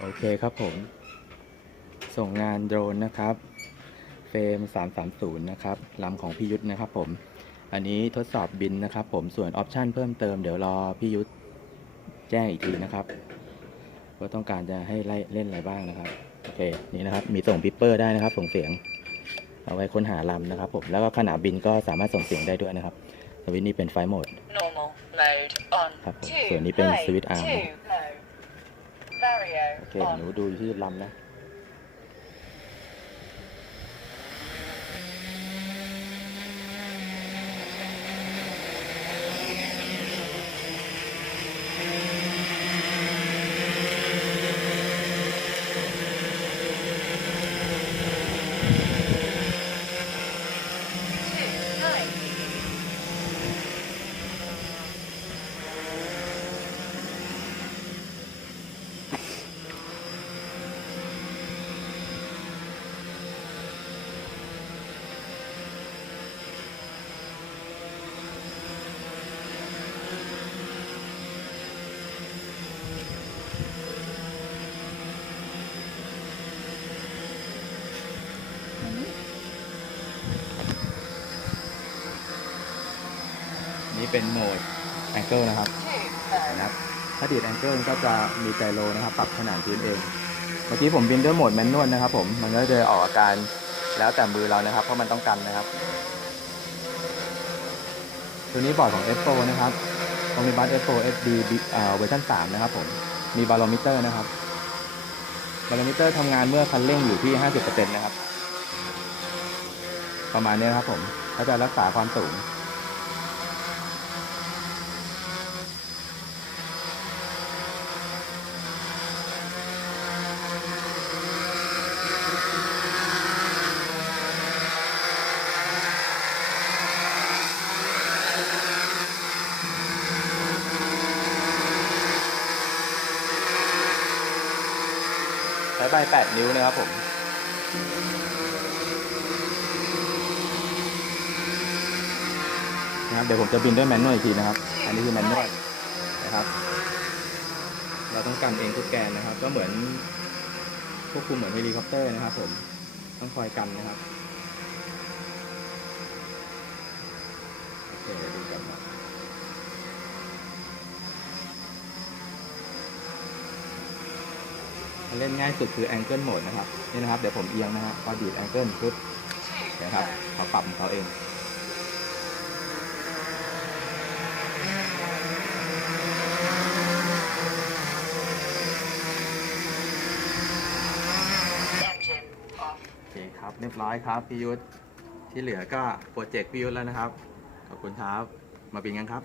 โอเคครับผม ส่งงานโดรนนะครับ เฟรม 330 นะครับลำของพี่ยุทธนะครับผม อันนี้ทดสอบบินนะครับผม ส่วนออปชันเพิ่มเติมเดี๋ยวรอพี่ยุทธแจ้งอีกทีนะครับว่าต้องการจะให้เล่นอะไรบ้างนะครับ โอเค นี่นะครับ มีส่งพิปเปอร์ได้นะครับ ส่งเสียง เอาไว้ค้นหาลำนะครับผมแล้วก็ขณะบินก็สามารถส่งเสียงได้ด้วยนะครับสวิตช์นี้เป็นไฟโหมด Normal mode on. ครับผม Two ส่วนนี้เป็น play, สวิตช์อาร์ม two mode. Vario โอเค on. หนูดูที่ลำนะ นี่เป็นโหมดแองเกิลนะครับนะครับ ถ้าดีดแองเกิลก็จะมีไจโรนะครับ ปรับขนาดพื้นเอง เมื่อกี้ผมบินด้วยโหมดแมนนวลนะครับ ผม มันก็จะออกอาการแล้วแต่มือเรานะครับ เพราะมันต้องกันนะครับ ตัวนี้บอร์ดของ F4 นะครับตรงนี้บัส F4 SD เอ่อเวอร์ชัน3นะครับผม มีบาโลมิเตอร์นะครับ บาโลมิเตอร์ทำงานเมื่อคันเร่งอยู่ที่ 50%นะครับ ประมาณนี้นะครับผมเขาจะรักษาความสูง ช้ใบ8นิ้วนะครับผมนะครับเดี๋ยวผมจะบินด้วยแมนนวลอีกทีนะครับ อันนี้คือแมนนวลนะครับ เราต้องกันเองทุกแกนนะครับ ก็เหมือนควบคุมเหมือนเฮลิคอปเตอร์นะครับ ผมต้องคอยกันนะครับโอเคเดี๋ยวดูกันนะ เล่นง่ายสุดคือแองเกิลโหมดนะครับนี่นะครับเดี๋ยวผมเอียงนะฮะพอดีดแองเกิลปุ๊บนะครับเขาปรับของเขาเองโอเคครับเรียบร้อยครับพี่ยุทธที่เหลือก็โปรเจกต์พี่ยุทธแล้วนะครับ ขอบคุณครับ มาบินกันครับ